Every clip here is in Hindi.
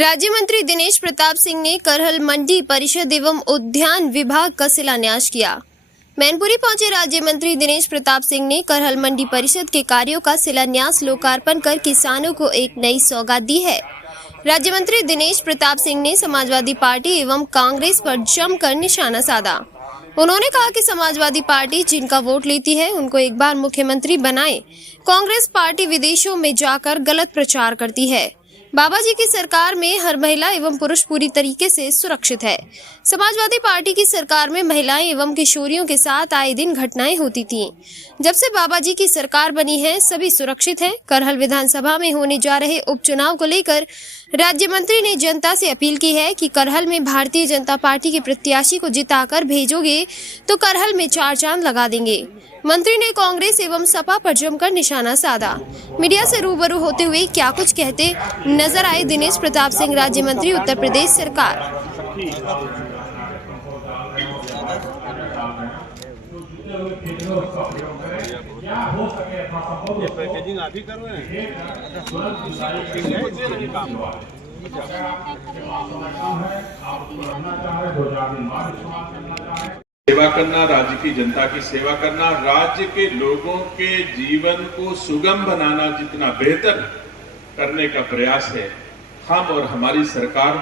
राज्य मंत्री दिनेश प्रताप सिंह ने करहल मंडी परिषद एवं उद्यान विभाग का शिलान्यास किया। मैनपुरी पहुंचे राज्य मंत्री दिनेश प्रताप सिंह ने करहल मंडी परिषद के कार्यों का शिलान्यास लोकार्पण कर किसानों को एक नई सौगात दी है। राज्य मंत्री दिनेश प्रताप सिंह ने समाजवादी पार्टी एवं कांग्रेस पर जमकर निशाना साधा। उन्होंने कहा कि समाजवादी पार्टी जिनका वोट लेती है उनको एक बार मुख्यमंत्री बनाए। कांग्रेस पार्टी विदेशों में जाकर गलत प्रचार करती है। बाबा जी की सरकार में हर महिला एवं पुरुष पूरी तरीके से सुरक्षित है। समाजवादी पार्टी की सरकार में महिलाएं एवं किशोरियों के साथ आए दिन घटनाएं होती थीं। जब से बाबा जी की सरकार बनी है सभी सुरक्षित हैं। करहल विधानसभा में होने जा रहे उपचुनाव को लेकर राज्य मंत्री ने जनता से अपील की है कि करहल में भारतीय जनता पार्टी के प्रत्याशी को जिताकर भेजोगे तो करहल में चार चांद लगा देंगे। मंत्री ने कांग्रेस एवं सपा पर जमकर निशाना साधा। मीडिया से रूबरू होते हुए क्या कुछ कहते नजर आए दिनेश प्रताप सिंह, राज्य मंत्री उत्तर प्रदेश सरकार। पैकेजिंग आप ही कर रहे हैं। सेवा करना, राज्य की जनता की सेवा करना, राज्य के लोगों के जीवन को सुगम बनाना जितना बेहतर करने का प्रयास है। हम और हमारी सरकार,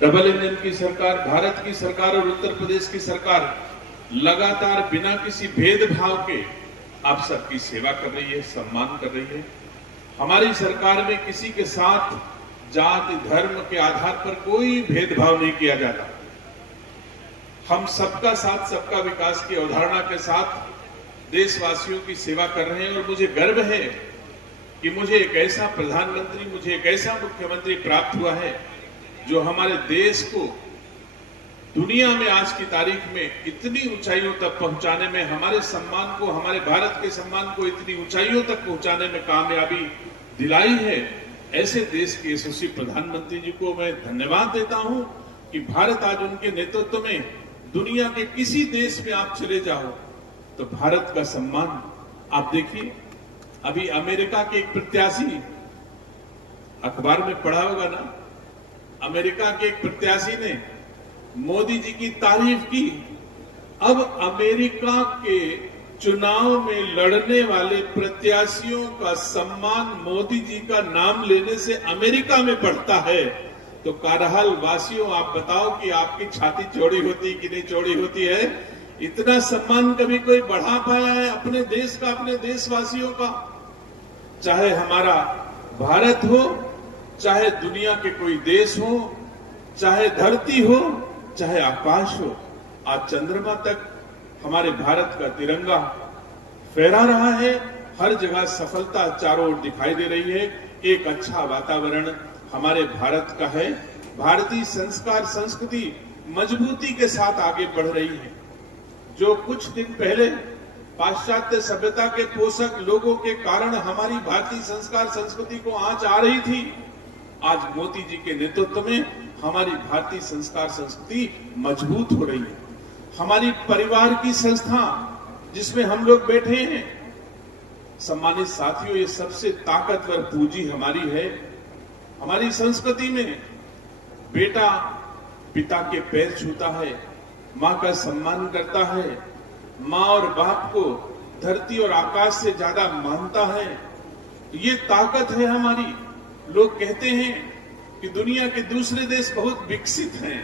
डबल इंजन की सरकार, भारत की सरकार और उत्तर प्रदेश की सरकार लगातार बिना किसी भेदभाव के आप सबकी सेवा कर रही है, सम्मान कर रही है। हमारी सरकार में किसी के साथ जाति धर्म के आधार पर कोई भेदभाव नहीं किया जाता। हम सबका साथ सबका विकास की अवधारणा के साथ देशवासियों की सेवा कर रहे हैं और मुझे गर्व है कि मुझे एक ऐसा प्रधानमंत्री, मुझे एक ऐसा मुख्यमंत्री प्राप्त हुआ है जो हमारे देश को दुनिया में आज की तारीख में इतनी ऊंचाइयों तक पहुंचाने में, हमारे सम्मान को, हमारे भारत के सम्मान को इतनी ऊंचाइयों तक पहुंचाने में कामयाबी दिलाई है। ऐसे देश के यशस्वी प्रधानमंत्री जी को मैं धन्यवाद देता हूं कि भारत आज उनके नेतृत्व में दुनिया के किसी देश में आप चले जाओ तो भारत का सम्मान आप देखिए। अभी अमेरिका के एक प्रत्याशी, अखबार में पढ़ा होगा ना, अमेरिका के एक प्रत्याशी ने मोदी जी की तारीफ की। अब अमेरिका के चुनाव में लड़ने वाले प्रत्याशियों का सम्मान मोदी जी का नाम लेने से अमेरिका में बढ़ता है। तो करहल वासियों, आप बताओ कि आपकी छाती चौड़ी होती कि नहीं चौड़ी होती है? इतना सम्मान कभी कोई बढ़ा पाया है अपने देश का, अपने देशवासियों का? चाहे हमारा भारत हो, चाहे दुनिया के कोई देश हो, चाहे धरती हो, चाहे आकाश हो, आज चंद्रमा तक हमारे भारत का तिरंगा फहरा रहा है। हर जगह सफलता चारों ओर दिखाई दे रही है। एक अच्छा वातावरण हमारे भारत का है। भारतीय संस्कार संस्कृति मजबूती के साथ आगे बढ़ रही है। जो कुछ दिन पहले पाश्चात्य सभ्यता के पोषक लोगों के कारण हमारी भारतीय संस्कार संस्कृति को आंच आ रही थी, आज मोदी जी के नेतृत्व में हमारी भारतीय संस्कार संस्कृति मजबूत हो रही है। हमारी परिवार की संस्था जिसमें हम लोग बैठे हैं, सम्मानित साथियों, ये सबसे ताकतवर पूंजी हमारी है। हमारी संस्कृति में बेटा पिता के पैर छूता है, मां का सम्मान करता है, मां और बाप को धरती और आकाश से ज्यादा मानता है। ये ताकत है हमारी। लोग कहते हैं कि दुनिया के दूसरे देश बहुत विकसित हैं,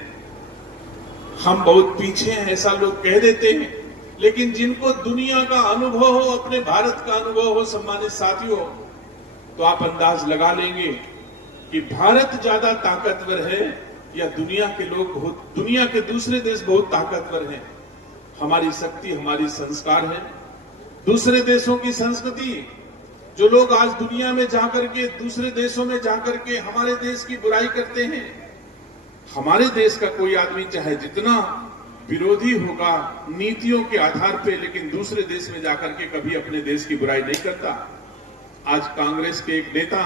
हम बहुत पीछे हैं, ऐसा लोग कह देते हैं। लेकिन जिनको दुनिया का अनुभव हो, अपने भारत का अनुभव हो, सम्मानित साथियों, तो आप अंदाज लगा लेंगे कि भारत ज्यादा ताकतवर है या दुनिया के लोग बहुत, दुनिया के दूसरे देश बहुत ताकतवर हैं। हमारी शक्ति हमारी संस्कार है। दूसरे देशों की संस्कृति, जो लोग आज दुनिया में जाकर के, दूसरे देशों में जाकर के हमारे देश की बुराई करते हैं, हमारे देश का कोई आदमी चाहे जितना विरोधी होगा नीतियों के आधार पे, लेकिन दूसरे देश में जाकर के कभी अपने देश की बुराई नहीं करता। आज कांग्रेस के एक नेता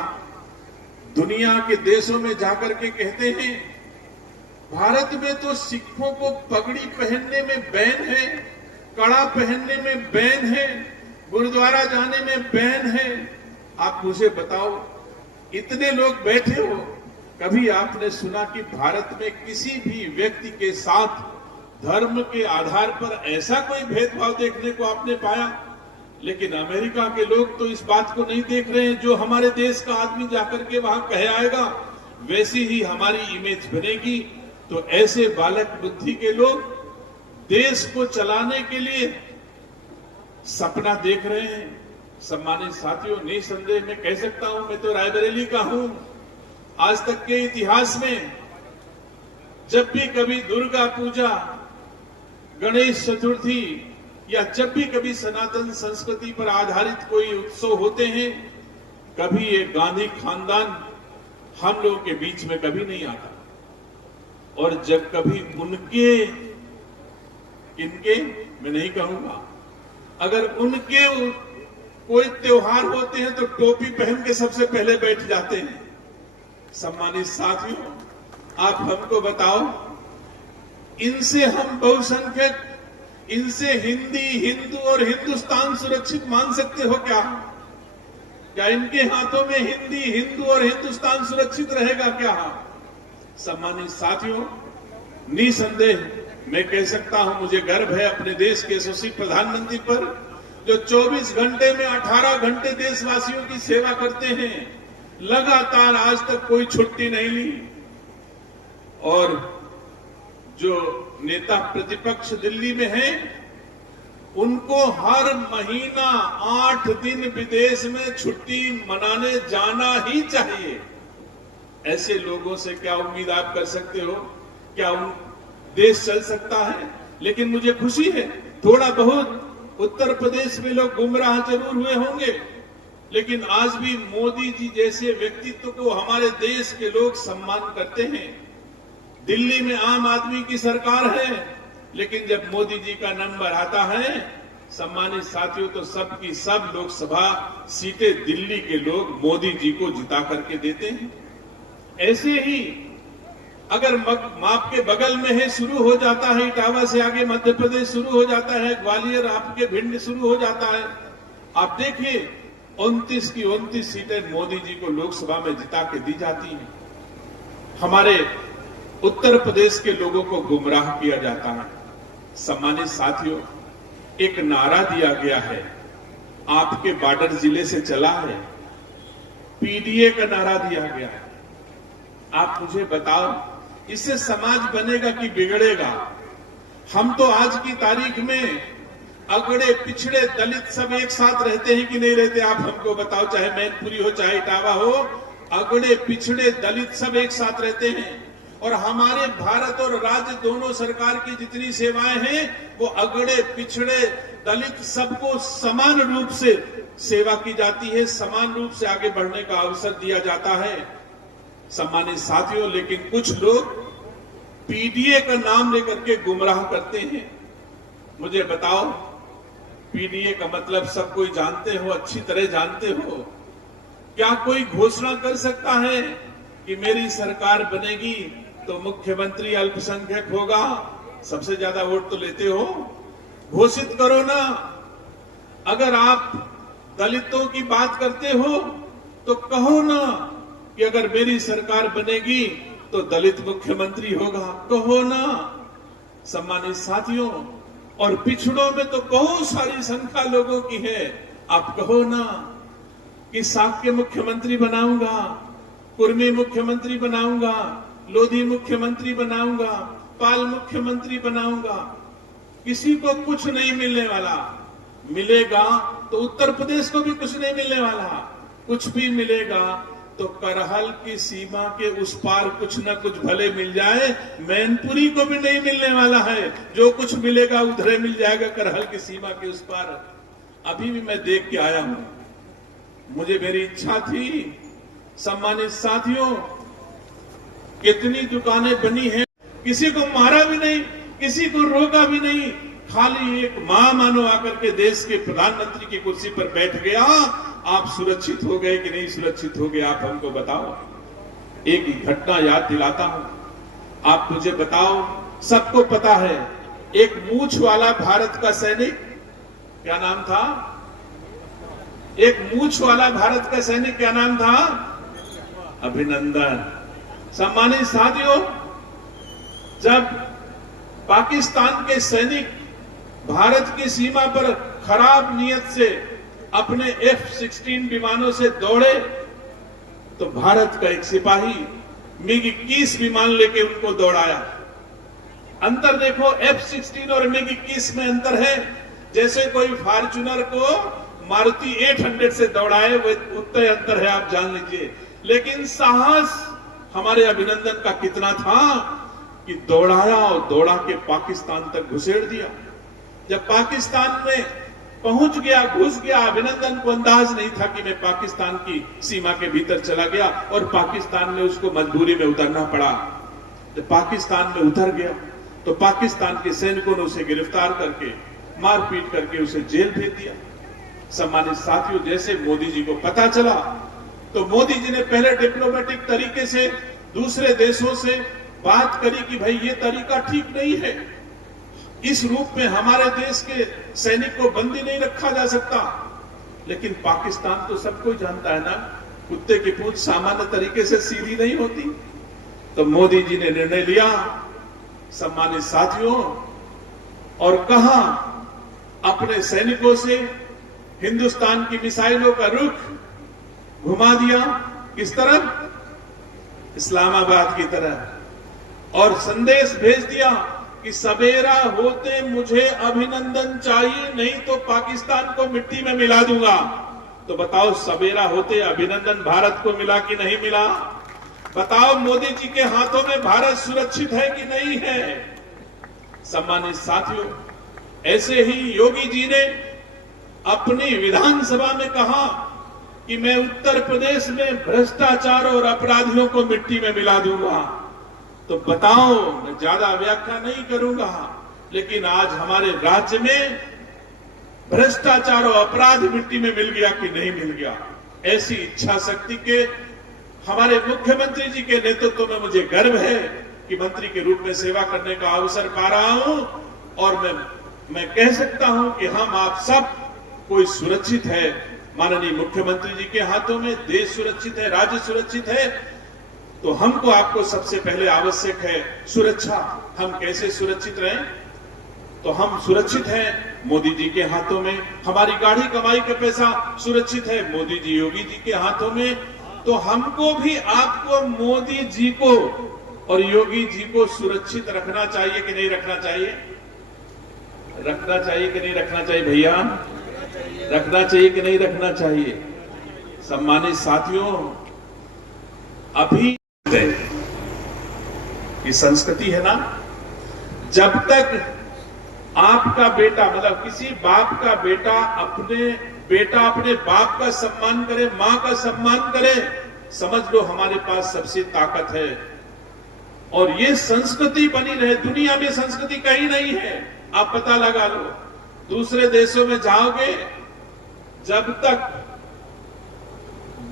दुनिया के देशों में जाकर के कहते हैं भारत में तो सिखों को पगड़ी पहनने में बैन है, कड़ा पहनने में बैन है, गुरुद्वारा जाने में बैन है। आप मुझे बताओ, इतने लोग बैठे हो, कभी आपने सुना कि भारत में किसी भी व्यक्ति के साथ धर्म के आधार पर ऐसा कोई भेदभाव देखने को आपने पाया? लेकिन अमेरिका के लोग तो इस बात को नहीं देख रहे हैं। जो हमारे देश का आदमी जाकर के वहां कह आएगा वैसी ही हमारी इमेज बनेगी। तो ऐसे बालक बुद्धि के लोग देश को चलाने के लिए सपना देख रहे हैं। सम्मानित साथियों, निसंदेह मैं कह सकता हूं, मैं तो रायबरेली का हूं। आज तक के इतिहास में जब भी कभी दुर्गा पूजा, गणेश चतुर्थी या जब भी कभी सनातन संस्कृति पर आधारित कोई उत्सव होते हैं, कभी ये गांधी खानदान हम लोगों के बीच में कभी नहीं आता। और जब कभी इनके मैं नहीं कहूंगा, अगर उनके कोई त्योहार होते हैं तो टोपी पहन के सबसे पहले बैठ जाते हैं। सम्मानित साथियों, आप हमको बताओ, इनसे हम बहुसंख्यक, इनसे हिंदी, हिंदू और हिंदुस्तान सुरक्षित मान सकते हो क्या? क्या इनके हाथों में हिंदी, हिंदू और हिंदुस्तान सुरक्षित रहेगा क्या? सम्मानित साथियों, निसंदेह मैं कह सकता हूं, मुझे गर्व है अपने देश के यशस्वी प्रधानमंत्री पर, जो 24 घंटे में 18 घंटे देशवासियों की सेवा करते हैं। लगातार आज तक कोई छुट्टी नहीं ली। और जो नेता प्रतिपक्ष दिल्ली में हैं, उनको हर महीना 8 दिन विदेश में छुट्टी मनाने जाना ही चाहिए। ऐसे लोगों से क्या उम्मीद आप कर सकते हो? क्या देश चल सकता है? लेकिन मुझे खुशी है, थोड़ा बहुत उत्तर प्रदेश में लोग गुमराह जरूर हुए होंगे, लेकिन आज भी मोदी जी जैसे व्यक्तित्व को हमारे देश के लोग सम्मान करते हैं। दिल्ली में आम आदमी की सरकार है, लेकिन जब मोदी जी का नंबर आता है, सम्मानित साथियों, तो सब की सब लोकसभा सीटें दिल्ली के लोग मोदी जी को जिता करके देते हैं। ऐसे ही अगर माप के बगल में है, शुरू हो जाता है इटावा से आगे मध्य प्रदेश शुरू हो जाता है, ग्वालियर आपके भिंड शुरू हो जाता है। आप देखिए 29 की 29 सीटें मोदी जी को लोकसभा में जिता के दी जाती हैं। हमारे उत्तर प्रदेश के लोगों को गुमराह किया जाता है। सम्मानित साथियों, एक नारा दिया गया है, आपके बॉर्डर जिले से चला है, पीडीए का नारा दिया गया है। आप मुझे बताओ, इससे समाज बनेगा कि बिगड़ेगा? हम तो आज की तारीख में अगड़े पिछड़े दलित सब एक साथ रहते हैं कि नहीं रहते? आप हमको बताओ, चाहे मैनपुरी हो चाहे इटावा हो, अगड़े पिछड़े दलित सब एक साथ रहते हैं। और हमारे भारत और राज्य दोनों सरकार की जितनी सेवाएं हैं, वो अगड़े पिछड़े दलित सबको समान रूप से सेवा की जाती है, समान रूप से आगे बढ़ने का अवसर दिया जाता है। सम्मानित साथियों, लेकिन कुछ लोग पीडीए का नाम लेकर के गुमराह करते हैं। मुझे बताओ, पीडीए का मतलब सब कोई जानते हो, अच्छी तरह जानते हो? क्या कोई घोषणा कर सकता है कि मेरी सरकार बनेगी तो मुख्यमंत्री अल्पसंख्यक होगा? सबसे ज्यादा वोट तो लेते हो, घोषित करो ना। अगर आप दलितों की बात करते हो तो कहो ना कि अगर मेरी सरकार बनेगी तो दलित मुख्यमंत्री होगा, कहो ना। सम्मानित साथियों, और पिछड़ों में तो बहुत सारी संख्या लोगों की है, आप कहो ना कि साक्य मुख्यमंत्री बनाऊंगा, कुर्मी मुख्यमंत्री बनाऊंगा, लोधी मुख्यमंत्री बनाऊंगा, पाल मुख्यमंत्री बनाऊंगा। किसी को कुछ नहीं मिलने वाला। मिलेगा तो उत्तर प्रदेश को भी कुछ नहीं मिलने वाला। कुछ भी मिलेगा तो करहल की सीमा के उस पार कुछ न कुछ भले मिल जाए, मैनपुरी को भी नहीं मिलने वाला है। जो कुछ मिलेगा उधर मिल जाएगा, करहल की सीमा के उस पार। अभी भी मैं देख के आया हूं, मुझे मेरी इच्छा थी। सम्मानित साथियों, कितनी दुकानें बनी हैं, किसी को मारा भी नहीं, किसी को रोका भी नहीं, खाली एक महामानव आकर के देश के प्रधानमंत्री की कुर्सी पर बैठ गया। आप सुरक्षित हो गए कि नहीं सुरक्षित हो गए? आप हमको बताओ। एक घटना याद दिलाता हूं, आप मुझे बताओ। सबको पता है, एक मूछ वाला भारत का सैनिक, क्या नाम था? एक मूछ वाला भारत का सैनिक, क्या नाम था? अभिनंदन। सम्मानित साथियों, जब पाकिस्तान के सैनिक भारत की सीमा पर खराब नियत से अपने F-16 विमानों से दौड़े तो भारत का एक सिपाही MiG-21 विमान लेके उनको दौड़ाया। अंतर देखो, F-16 और MiG-21 में अंतर है। जैसे कोई फॉर्च्यूनर को मारुति 800 से दौड़ाए, वो उतना अंतर है, आप जान लीजिए। लेकिन साहस हमारे अभिनंदन का कितना था कि दौड़ाया और दौड़ा के पाकिस्तान तक घुसेड़ दिया। जब पाकिस्तान में पहुंच गया, घुस गया, अभिनंदन को अंदाज नहीं था कि मैं पाकिस्तान की सीमा के भीतर चला गया और पाकिस्तान में उसको मजबूरी में उतरना पड़ा। जब पाकिस्तान में उतर गया तो पाकिस्तान के सैनिकों ने उसे गिरफ्तार करके मारपीट करके उसे जेल भेज दिया। सम्मानित साथियों, जैसे मोदी जी को पता चला तो मोदी जी ने पहले डिप्लोमेटिक तरीके से दूसरे देशों से बात करी कि भाई ये तरीका ठीक नहीं है, इस रूप में हमारे देश के सैनिक को बंदी नहीं रखा जा सकता। लेकिन पाकिस्तान तो सबको जानता है ना, कुत्ते की पूंछ सामान्य तरीके से सीधी नहीं होती। तो मोदी जी ने निर्णय लिया, सम्मानित साथियों, और कहा अपने सैनिकों से हिंदुस्तान की मिसाइलों का रुख घुमा दिया, किस तरफ? इस्लामाबाद की तरफ, और संदेश भेज दिया कि सवेरा होते मुझे अभिनंदन चाहिए, नहीं तो पाकिस्तान को मिट्टी में मिला दूंगा। तो बताओ, सवेरा होते अभिनंदन भारत को मिला कि नहीं मिला? बताओ, मोदी जी के हाथों में भारत सुरक्षित है कि नहीं है? सम्मानित साथियों, ऐसे ही योगी जी ने अपनी विधानसभा में कहा कि मैं उत्तर प्रदेश में भ्रष्टाचार और अपराधियों को मिट्टी में मिला दूंगा। तो बताओ, मैं ज्यादा व्याख्या नहीं करूंगा, लेकिन आज हमारे राज्य में भ्रष्टाचार और अपराध मिट्टी में मिल गया कि नहीं मिल गया? ऐसी इच्छा शक्ति के हमारे मुख्यमंत्री जी के नेतृत्व में मुझे गर्व है कि मंत्री के रूप में सेवा करने का अवसर पा रहा हूं, और मैं कह सकता हूं कि हम आप सब कोई सुरक्षित है माननीय मुख्यमंत्री जी के हाथों में। देश सुरक्षित है, राज्य सुरक्षित है, तो हमको आपको सबसे पहले आवश्यक है सुरक्षा। हम कैसे सुरक्षित रहें? तो हम सुरक्षित हैं मोदी जी के हाथों में। हमारी गाढ़ी कमाई का पैसा सुरक्षित है मोदी जी, योगी जी के हाथों में। तो हमको भी आपको मोदी जी को और योगी जी को सुरक्षित रखना चाहिए कि नहीं रखना चाहिए? रखना चाहिए कि नहीं रखना चाहिए भैया? रखना चाहिए कि नहीं रखना चाहिए? सम्मानित साथियों, अभी ये संस्कृति है ना, जब तक आपका बेटा, मतलब किसी बाप का बेटा अपने बाप का सम्मान करे, मां का सम्मान करे, समझ लो हमारे पास सबसे ताकत है। और ये संस्कृति बनी रहे। दुनिया में संस्कृति कहीं नहीं है, आप पता लगा लो। दूसरे देशों में जाओगे, जब तक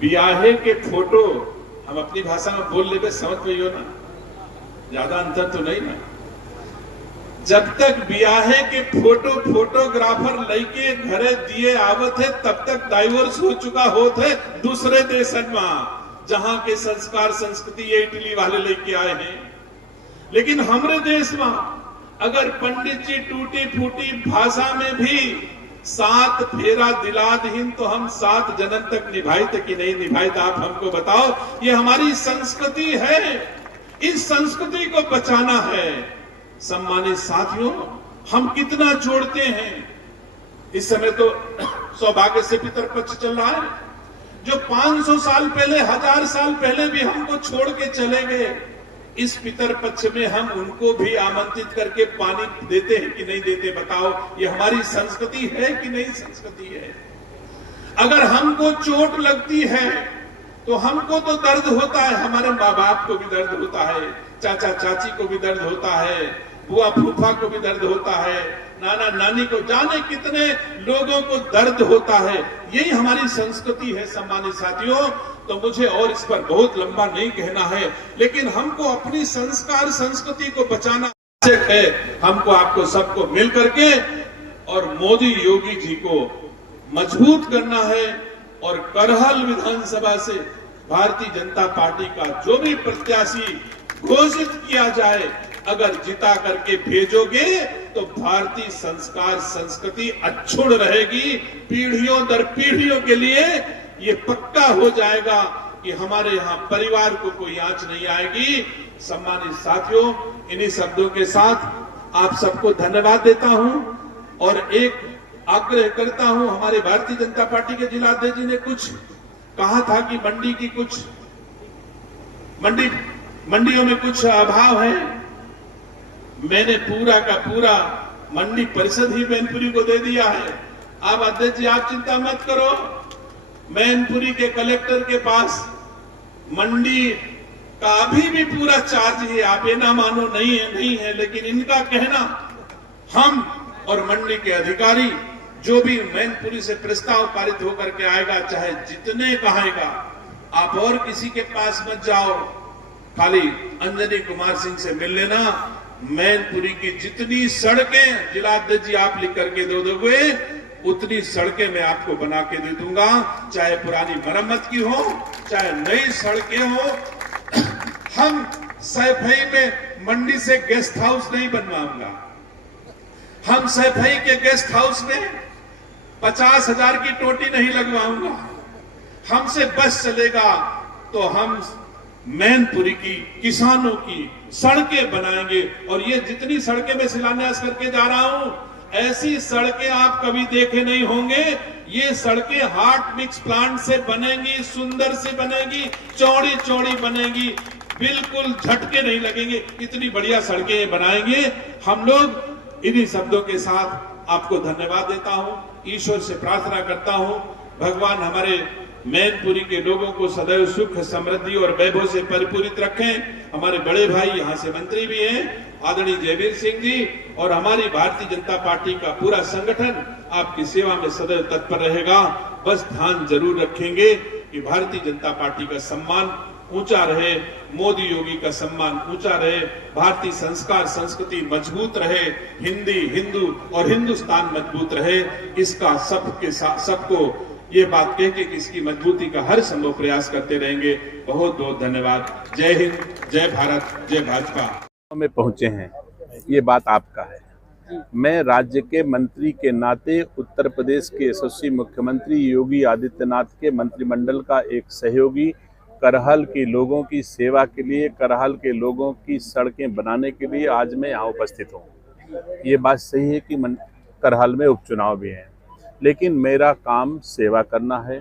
ब्याहे के फोटो, हम अपनी भाषा में बोल लेते, समझ में हो ना, ज्यादा अंतर तो नहीं ना। जब तक ब्याहे के फोटोग्राफर लड़के घरे दिए आवत है, तब तक डाइवोर्स हो चुका होत है दूसरे देशन में, जहां के संस्कार संस्कृति ये इटली वाले लेके आए हैं। लेकिन हमारे देश में अगर पंडित जी टूटी फूटी भाषा में भी 7 फेरा दिला दीन तो हम 7 जन्म तक निभाई थे कि नहीं निभाई था? आप हमको बताओ। ये हमारी संस्कृति है, इस संस्कृति को बचाना है। सम्मानित साथियों, हम कितना जोड़ते हैं। इस समय तो सौभाग्य से पितरपक्ष चल रहा है, जो 500 साल पहले, 1000 साल पहले भी हमको छोड़ के चले गए। इस पितरपक्ष में हम उनको भी आमंत्रित करके पानी देते हैं कि नहीं देते? बताओ, ये हमारी संस्कृति है कि नहीं संस्कृति है? अगर हमको चोट लगती है तो हमको तो दर्द होता है, हमारे माँ बाप को भी दर्द होता है, चाचा चाची को भी दर्द होता है, बुआ फूफा को भी दर्द होता है, नाना नानी को, जाने कितने लोगों को दर्द होता है। यही हमारी संस्कृति है सम्मानित साथियों। तो मुझे और इस पर बहुत लंबा नहीं कहना है, लेकिन हमको अपनी संस्कार संस्कृति को बचाना आवश्यक है। हमको आपको सबको मिल करके और मोदी योगी जी को मजबूत करना है। और करहल विधानसभा से भारतीय जनता पार्टी का जो भी प्रत्याशी घोषित किया जाए, अगर जिता करके भेजोगे तो भारतीय संस्कार संस्कृति अक्षुण्ण रहेगी। पीढ़ियों दर पीढ़ियों के लिए ये पक्का हो जाएगा कि हमारे यहाँ परिवार को कोई आंच नहीं आएगी। सम्मानित साथियों, इन्हीं शब्दों के साथ आप सबको धन्यवाद देता हूं और एक आग्रह करता हूं। हमारे भारतीय जनता पार्टी के जिलाध्यक्ष जी ने कुछ कहा था कि मंडी की कुछ मंडियों में कुछ अभाव है। मैंने पूरा का पूरा मंडी परिषद ही मैनपुरी को दे दिया है। आप अध्यक्ष जी, आप चिंता मत करो। मैनपुरी के कलेक्टर के पास मंडी का अभी भी पूरा चार्ज है। आप ये ना मानो नहीं है, लेकिन इनका कहना, हम और मंडी के अधिकारी जो भी मैनपुरी से प्रस्ताव पारित होकर के आएगा, चाहे जितने कहेगा, आप और किसी के पास मत जाओ, खाली अंजनी कुमार सिंह से मिल लेना। मैनपुरी की जितनी सड़कें जिलाध्यक्ष जी आप लिख करके दे दोगे, उतनी सड़कें मैं आपको बना के दे दूंगा, चाहे पुरानी मरम्मत की हो, चाहे नई सड़कें हो। हम सैफई में मंडी से गेस्ट हाउस नहीं बनवाऊंगा। हम सैफई के गेस्ट हाउस में 50,000 की टोटी नहीं लगवाऊंगा। हमसे बस चलेगा तो हम मैनपुरी की किसानों की सड़कें बनाएंगे। और ये जितनी सड़कें मैं शिलान्यास करके जा रहा हूं, ऐसी सड़कें आप कभी देखे नहीं होंगे। ये सड़कें हाट मिक्स प्लांट से बनेंगी, सुंदर से बनेगी, चौड़ी चौड़ी बनेगी, बिल्कुल झटके नहीं लगेंगे। इतनी बढ़िया सड़कें बनाएंगे हम लोग। इन्हीं शब्दों के साथ आपको धन्यवाद देता हूं। ईश्वर से प्रार्थना करता हूं, भगवान हमारे मैनपुरी के लोगों को सदैव सुख, समृद्धि और वैभव से परिपूरित रखें। हमारे बड़े भाई यहाँ से मंत्री भी हैं, आदरणीय जयवीर सिंह जी, और हमारी भारतीय जनता पार्टी का पूरा संगठन आपकी सेवा में सदैव तत्पर रहेगा। बस ध्यान जरूर रखेंगे कि भारतीय जनता पार्टी का सम्मान ऊंचा रहे, मोदी योगी का सम्मान ऊंचा रहे, भारतीय संस्कार संस्कृति मजबूत रहे, हिंदी, हिंदू और हिंदुस्तान मजबूत रहे। इसका सबको ये बात कह के कि इसकी मजबूती का हर संभव प्रयास करते रहेंगे। बहुत बहुत धन्यवाद। जय हिंद, जय भारत, जय भाजपा। में पहुंचे हैं, ये बात आपका है। मैं राज्य के मंत्री के नाते उत्तर प्रदेश के यशस्वी मुख्यमंत्री योगी आदित्यनाथ के मंत्रिमंडल का एक सहयोगी, करहल के लोगों की सेवा के लिए, करहल के लोगों की सड़कें बनाने के लिए आज मैं यहाँ उपस्थित हूँ। ये बात सही है कि करहल में उपचुनाव भी हैं, लेकिन मेरा काम सेवा करना है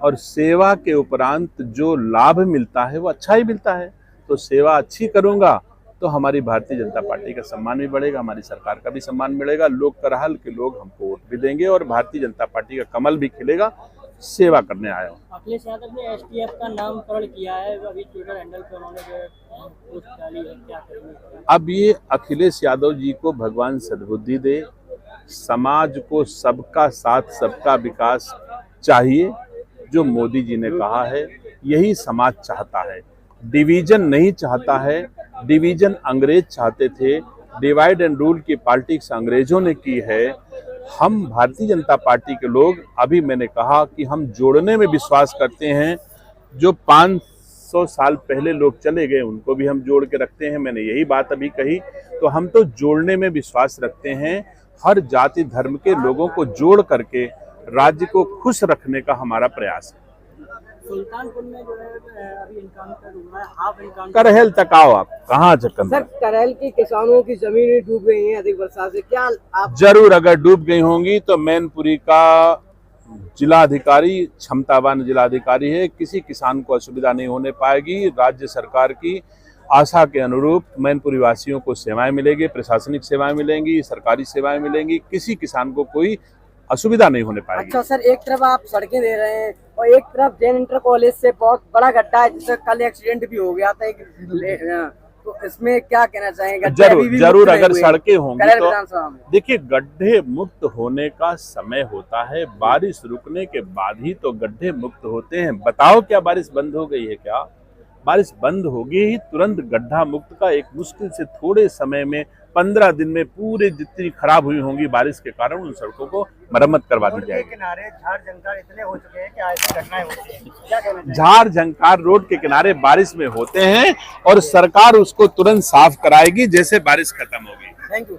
और सेवा के उपरांत जो लाभ मिलता है वो अच्छा ही मिलता है। तो सेवा अच्छी करूँगा तो हमारी भारतीय जनता पार्टी का सम्मान भी बढ़ेगा, हमारी सरकार का भी सम्मान मिलेगा, लोग करहल के लोग हमको वोट भी देंगे और भारतीय जनता पार्टी का कमल भी खिलेगा। सेवा करने आया हूँ। अखिलेश यादव ने एसटीएफ का नामकरण किया है, अभी ट्विटर हैंडल पर उन्होंने पोस्ट डाली है, क्या करेंगे? अब ये अखिलेश यादव जी को भगवान सद्बुद्धि दे। समाज को सबका साथ, सबका विकास चाहिए, जो मोदी जी ने कहा है यही समाज चाहता है। डिवीजन नहीं चाहता है। डिवीजन अंग्रेज चाहते थे, डिवाइड एंड रूल की पॉलिटिक्स अंग्रेजों ने की है। हम भारतीय जनता पार्टी के लोग, अभी मैंने कहा कि हम जोड़ने में विश्वास करते हैं। जो 500 साल पहले लोग चले गए उनको भी हम जोड़ के रखते हैं, मैंने यही बात अभी कही। तो हम तो जोड़ने में विश्वास रखते हैं। हर जाति धर्म के लोगों को जोड़ करके राज्य को खुश रखने का हमारा प्रयास है। सुल्तानपुर में जो है अभी इनकाउंटर हुआ है, हाफ इनकाउंटर। करहल तक आओ, आप कहाँ चक्कर? सर, करहल की किसानों की जमीनें डूब गई हैं अधिक वर्षा से, क्या आप? जरूर, अगर डूब गई होंगी तो मैनपुरी का जिलाधिकारी क्षमतावान जिलाधिकारी है, किसी किसान को असुविधा नहीं होने पाएगी। राज्य सरकार की आशा के अनुरूप मैनपुरी वासियों को सेवाएं मिलेगी, प्रशासनिक सेवाएं मिलेंगी, सरकारी सेवाएं मिलेंगी, किसी किसान को कोई असुविधा नहीं होने पाएगी। अच्छा सर, एक तरफ आप सड़कें दे रहे हैं और एक तरफ जैन इंटर कॉलेज से बहुत बड़ा गड्ढा है, जिससे कल एक्सीडेंट भी हो गया था तो इसमें क्या कहना चाहेंगे? जरूर अगर सड़कें होंगी तो देखिए, गड्ढे मुक्त होने का समय होता है, बारिश रुकने के बाद ही तो गड्ढे मुक्त होते हैं। बताओ क्या बारिश बंद हो गई है क्या? बारिश बंद होगी ही तुरंत गड्ढा मुक्त का एक मुश्किल से थोड़े समय में 15 दिन में पूरे जितनी खराब हुई होंगी बारिश के कारण उन सड़कों को मरम्मत करवा दी जाएगी। किनारे झाड़ जंगल इतने हो चुके हैं कि ऐसी घटनाएं होती हैं, क्या कहना चाहिए? झाड़ झंकार रोड के किनारे बारिश में होते हैं और सरकार उसको तुरंत साफ कराएगी जैसे बारिश खत्म होगी। Thank you.